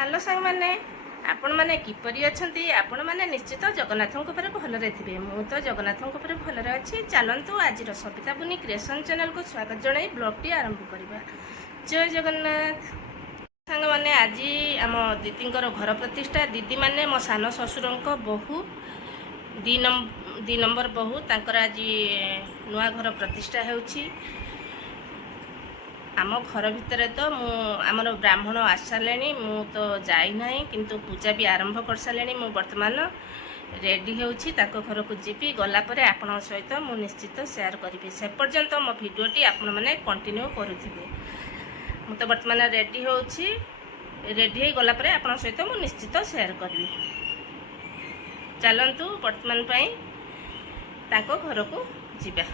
हेलो सांग मैंने आपण मैंने किपरि अछंती आपण मैंने निश्चित जगन्नाथों ऊपर भलरे थिबे। मु तो जगन्नाथों ऊपर भलरे अछि। चलंतु आज सविता बुनी क्रिएशन चैनल को स्वागत जणाई ब्लॉग टी आरंभ करबा। जय जगन्नाथ सांग मैंने आज आम दीदींकर घर प्रतिष्ठा। दीदी माने मो सान ससुरंक बहु दी नंबर बहु तांकर आज नुआ घर प्रतिष्ठा हेउछि। आम घर भितर तो आमर ब्राह्मण आस सारे मु तो जाई ना किंतु पूजा भी आरंभ कर सारे। मु वर्तमान रेडी होउछि ताको घर को जीवी गलापर आपण सहित मु निश्चित शेयर करी। से पर्यंत मो भिडियोटी आपण मैंने कंटिन्यू करुथिबे। मु तो वर्तमान रेडी होउछि। रेडी हो गलापर आपण सहित मु निश्चित शेयर करी। चलंतु वर्तमान पई ताको घर को जीवा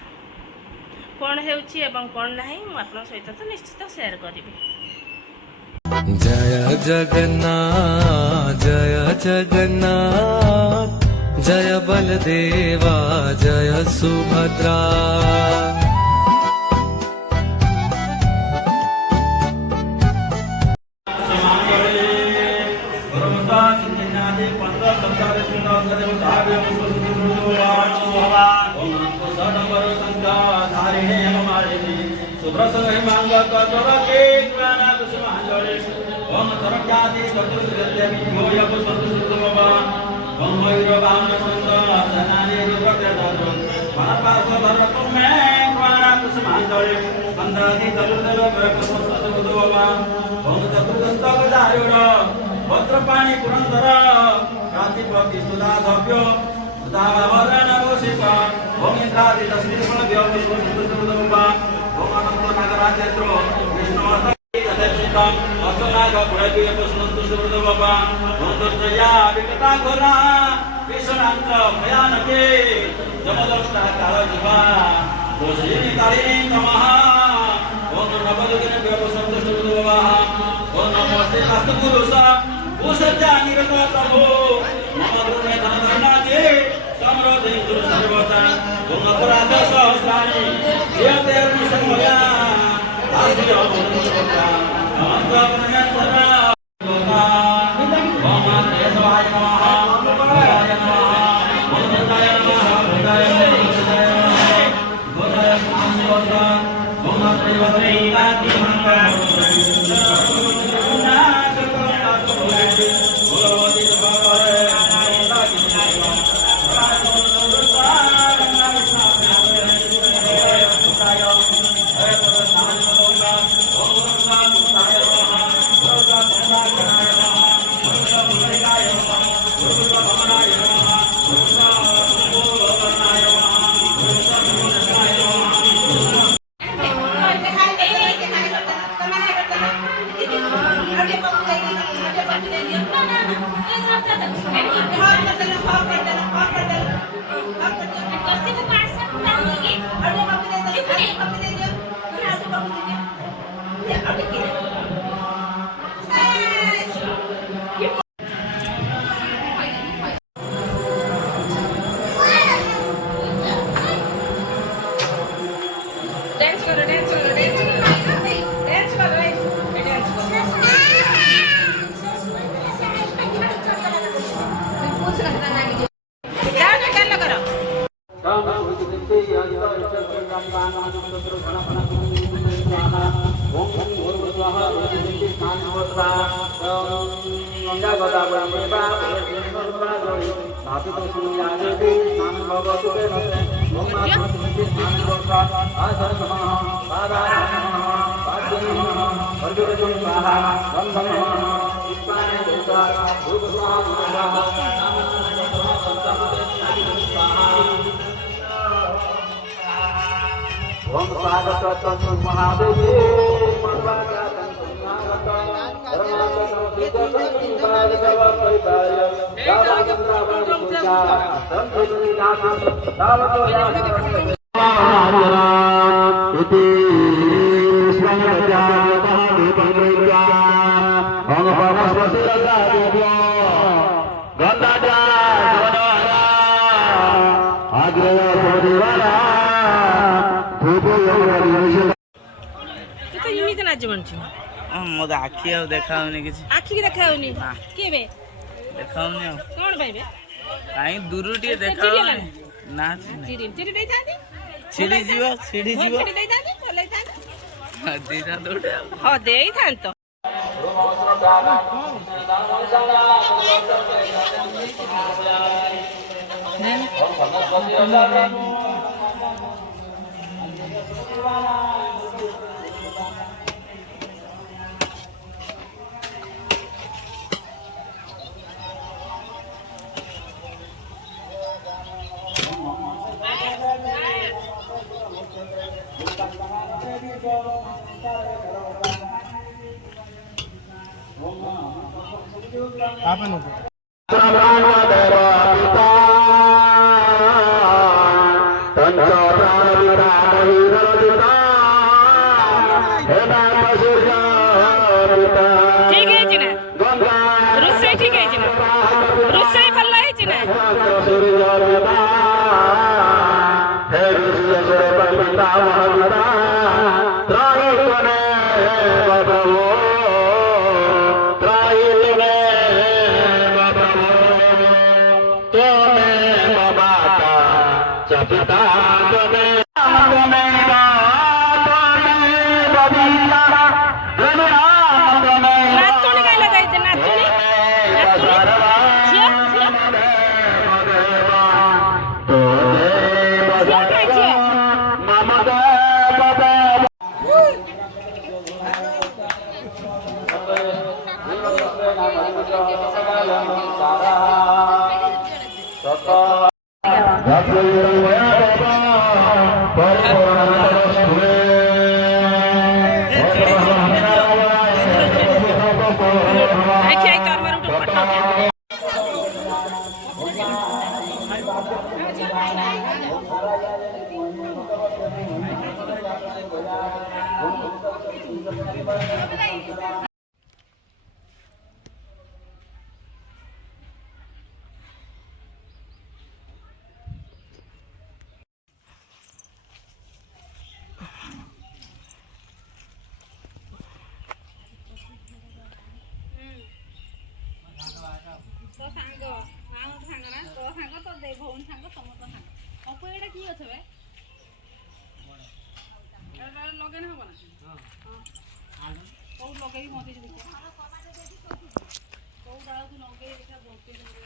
कौन हेउछि एवं कौन नहीं मु आपन सहित तो निश्चित शेयर करी। जय जगन्नाथ जय जगन्नाथ जय बलदेवा जय सुभद्रा। भद्रपाणी पुरंदर रातिपति सुधाभ्य सुधावरण वशिका भोमिंद्रादि दशमीफल व्यवस्वरूपा भोमानंद नागराजेन्द्र विष्णुवर्धन अष्टनाग पुरवीय पुष्पंत सुरदेवबा भोंदत्रया विकटा घोरा विश्वनाथ भयानके जमदष्टा काल जीवा दोषिनी कालिनी नमः ओम नवदुगिन व्यवस्वरूप सुरदेवबा ओम नमस्ते अस्तगुरुसा उषजा निरत प्रभु मम गुरुने धनधनाजे समरोधि गुरु सर्वता ओम अपराध सहस्राणि यते निसंभया आस्ति अवनुता नमस्ते पुण्यसरा ମୋ ଆଖି ଆଉ ଦେଖାଉନି କିଛି ଆଖିକି ଦେଖା ହଉନି କିଏ ବେ ଦେଖାଉନି ଆଉ କଣ ପାଇବେ କାହିଁ ଦୂରରୁ ଟିକେ ଚିରି ଦେଖାଉନି ନା ଚିରି ଦେଇଥାନ୍ତି ଛିଡ଼ିଯିବ ଛିଡ଼ିଯିବ ଛିଡ଼ି ଦେଇଥାନ୍ତି ଚଲେଇଥାନ୍ତି ଦେଇଥାନ୍ତ ଗୋଟେ ଆଉ ହଁ ଦେଇଥାନ୍ତ ଠିକ ହେଇଛି ନା ରୋଷେଇ ଠିକ ହେଇଛି ନା ରୋଷେଇ ଭଲ ହେଇଛି ନା ନାତୁଣୀ କାଇଁ ଲଗାଇছে ନାତୁଣୀ ଝିଅ ଝିଅ ଝିଅ କାଇଁ ଝିଅ ଆଖି ଆଇ ତୋର ମାରୁ ଗୋଟେ ଫଟୋ ତୋ ସାଙ୍ଗ ଆଉ ସାଙ୍ଗ ନା ତୋ ସାଙ୍ଗ ତୋ ଦେଇ ଭଉଣୀ ସାଙ୍ଗ ସମସ୍ତ ସାଙ୍ଗ ଅପୁ ଏଇଟା କି ଅଛ ବେ ଲଗେଇଲେ ହବ ନା କୋଉ ଲଗେଇକି ମତେ ଦେଖିବା କୋଉ ଡାଳକୁ ଲଗେଇ ଦେଖିବା ବଞ୍ଚେଇ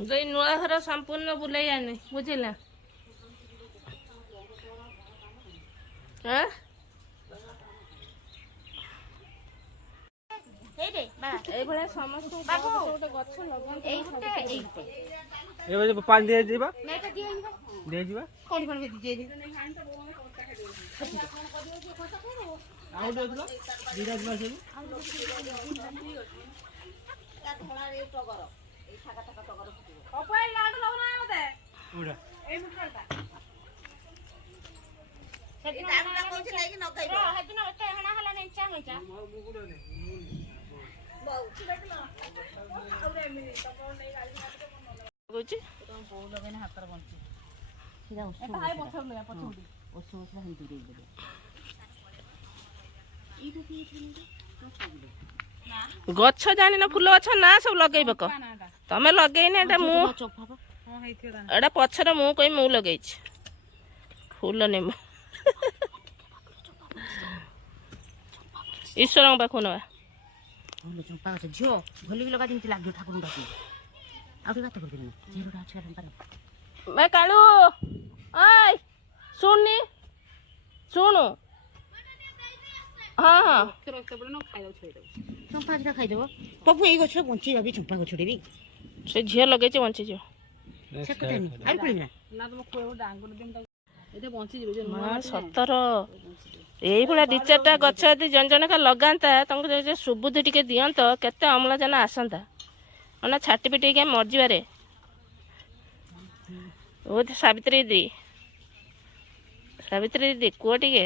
ଦୁଇ ନୂଆ ଘର ସମ୍ପୂର୍ଣ୍ଣ ବୁଲେଇ ଆଣି ବୁଝିଲା ଆଁ? ଏଇଭଳିଆ ସମସ୍ତଙ୍କୁ ଗୋଟେ ଗଛ ଲଗାନ୍ତୁ। ଏବେ ପାଣି ଦିଆଯିବା ଦିଆଯିବା ଆଉ ଗୋଟେ ଦିଟା ଯିବା ସବୁ କୋଉଟା ଲଗଉଛି ଗଛ ଜାଣିନ ଫୁଲ ଗଛ ନା ସବୁ ଲଗେଇବ କ ତମେ ଲଗେଇନି ଏଟା ମୁଁ ଏଟା ପଛରେ ମୁଁ କହି ମୁଁ ଲଗେଇଛି ଫୁଲ ନେମ ଈଶ୍ୱରଙ୍କ ପାଖକୁ ନବା ଚମ୍ପା ଗଛ ଝିଅ ଭଲିକି ଲଗା ଯେମିତି ଲାଗିବ ଠାକୁରଙ୍କୁ ଡାକି ଆଉ ଟିକେ ବାତ କରିଦେବି ଝିଅଟା ଅଛି ବେ କାଳୁ ଓଇ ଶୁଣନି ଶୁଣୁ ହଁ ହଁ ଚମ୍ପା ଦିଟା ଖାଇଦେବ ପପୁ ଏଇ ଗଛ ବଞ୍ଚି ଯାବି ଚମ୍ପା ଗଛଟେ ବି ସେ ଝିଅ ଲଗେଇଛି ବଞ୍ଚିଯିବ ସେ କଥାନି ଆଇ ପଡ଼ିଲା ମା ସତର ଏଇଭଳିଆ ଦି ଚାରିଟା ଗଛ ଯଦି ଜଣ ଜଣକା ଲଗାନ୍ତା ତାଙ୍କୁ ଯଦି ସୁବୁଦ୍ଧି ଟିକେ ଦିଅନ୍ତ କେତେ ଅମ୍ଳଜାନ ଆସନ୍ତା ନା ଛାଟି ପିଟି ହେଇକି ମରିଯିବାରେ ସାବିତ୍ରୀ ଦିଦି କୁହ ଟିକେ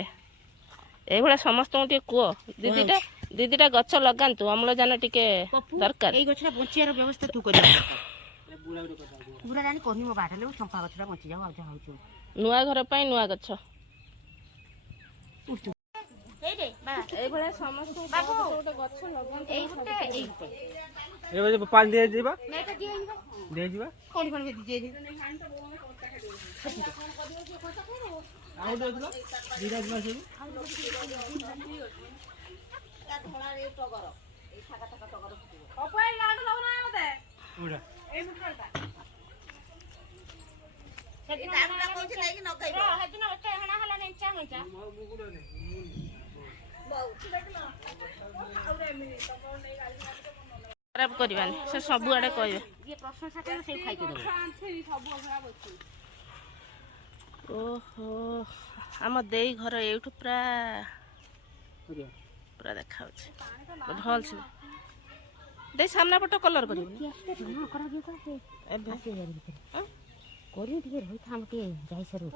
ଏଇଭଳିଆ ସମସ୍ତଙ୍କୁ ଟିକେ କୁହ ଦିଦିଟା ଗଛ ଲଗାନ୍ତୁ ଅମ୍ଳଜାନ ଟିକେ ଦରକାର ଏଇ ଗଛଟା ବଞ୍ଚିବାର ବ୍ୟବସ୍ଥା ତୁ କରିବୁ ବୁଢ଼ା ଜାଣି କରିନି ମୋ ବାଟରେ ଚମ୍ପା ଗଛଟା ବଞ୍ଚି ଯାଉ ଆଉ ଯାହା ହଉଛି ନୂଆ ଘର ପାଇଁ ନୂଆ ଗଛ ଏଇଭଳିଆ ସମସ୍ତଙ୍କୁ ଗୋଟେ ଗଛ ଲଗାନ୍ତୁ ଏବେ ପାଣି ଦିଆଯିବା ଦିଆଯିବା କଣ କଣ ଆଉ ଗୋଟେ ଦିଟା ଯିବା ସବୁ କୋଉଟା ଖରାପ କରିବାନି ସେ ସବୁଆଡେ କହିବେ ପ୍ରଶଂସା କରିବ ସେଇ ଖାଇକି ଦେବ ଓହୋ ଆମ ଦେଇ ଘର ଏଇଠୁ ପୁରା ଦେଖାଉଛି ଭଲସେ ଦେଇ ସାମ୍ନା ପଟ କଲର କରିବୁ ଏବେ କରି ଟିକେ ରହିଥା ଆମ ଟିକେ ଯାଇସାରୁ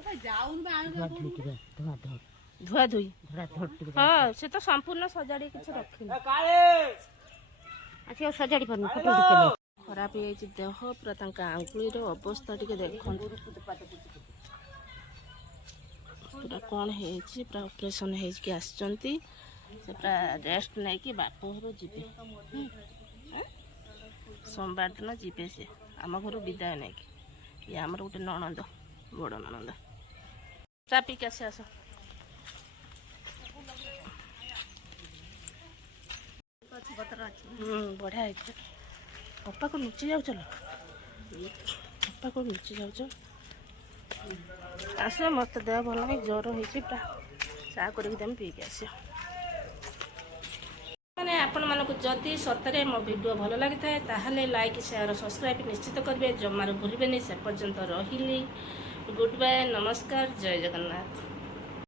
ଧୁଆ ଧୁଇ ହଁ ସେ ତ ସମ୍ପୂର୍ଣ୍ଣ ସଜାଡ଼ି କିଛି ରଖିନି ଆସି ଆଉ ସଜାଡ଼ି ପାରୁନି ଖରାପ ହେଇଯାଇଛି ଦେହ ପୁରା ତାଙ୍କ ଆଙ୍ଗୁଳିର ଅବସ୍ଥା ଟିକେ ଦେଖନ୍ତୁ ପୁରା କ'ଣ ହେଇଛି ପୁରା ଅପରେସନ୍ ହେଇକି ଆସିଛନ୍ତି ସେ ପୁରା ରେଷ୍ଟ ନେଇକି ବାପ ଘରୁ ଯିବେ ସୋମବାର ଦିନ ଯିବେ ସେ ଆମ ଘରୁ ବିଦାୟ ନେଇକି ଇଏ ଆମର ଗୋଟେ ନଣନ୍ଦ ବଡ଼ ନଣନ୍ଦ ଚା ପିଇକି ଆସ ବଢ଼ିଆ ହେଇଛି ପପାକୁ ଲୁଚି ଯାଉଛ ପପାକୁ ଲୁଚି ଯାଉଛ ଆସ ମତେ ଦେହ ଭଲ ନାହିଁ ଜ୍ୱର ହେଇଛି ପୁରା ଚା କରିକି ଦେମି ପିଇକି ଆସିବ ମାନେ ଆପଣମାନଙ୍କୁ ଯଦି ସତରେ ମୋ ଭିଡ଼ିଓ ଭଲ ଲାଗିଥାଏ ତାହେଲେ ଲାଇକ୍ ସେୟାର ସବସ୍କ୍ରାଇବ୍ ନିଶ୍ଚିତ କରିବେ ଜମାରୁ ଭୁଲିବେନି ସେ ପର୍ଯ୍ୟନ୍ତ ରହିଲି ଗୁଡ୍ ବାଏ ନମସ୍କାର ଜୟ ଜଗନ୍ନାଥ।